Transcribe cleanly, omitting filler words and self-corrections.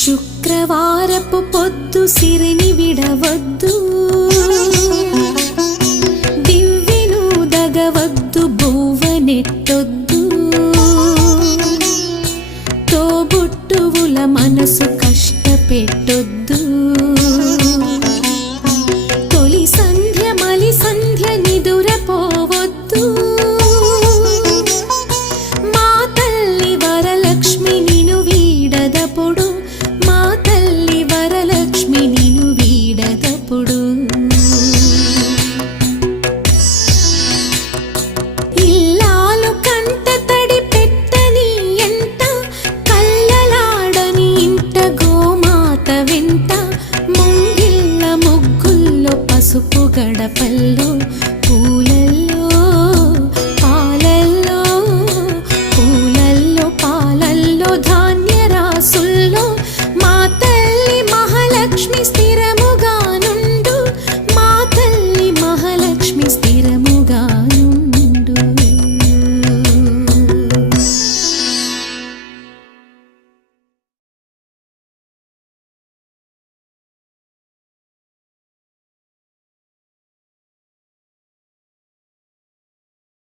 శుక్రవారపు పొద్దు సిరిని విడవద్దు, దివ్వెను దగవద్దు, బువ్వనెట్టొద్దు, తోబుట్టువుల మనసు కష్టపెట్టొద్దు. తొలి సంధ్య మలి సంధ్య నిదురపోవద్దు, మా తల్లి వరలక్ష్మి నిను వీడదప్పుడు, మా తల్లి వరలక్ష్మి నిను వీడదప్పుడు. ఇల్లాలు కంట తడి పెట్టని ఎంట, కల్లలాడని ఇంట గోమాత వెంట, ముంగిళ్ళ ముగ్గుల్లో పసుపు గడపల్లో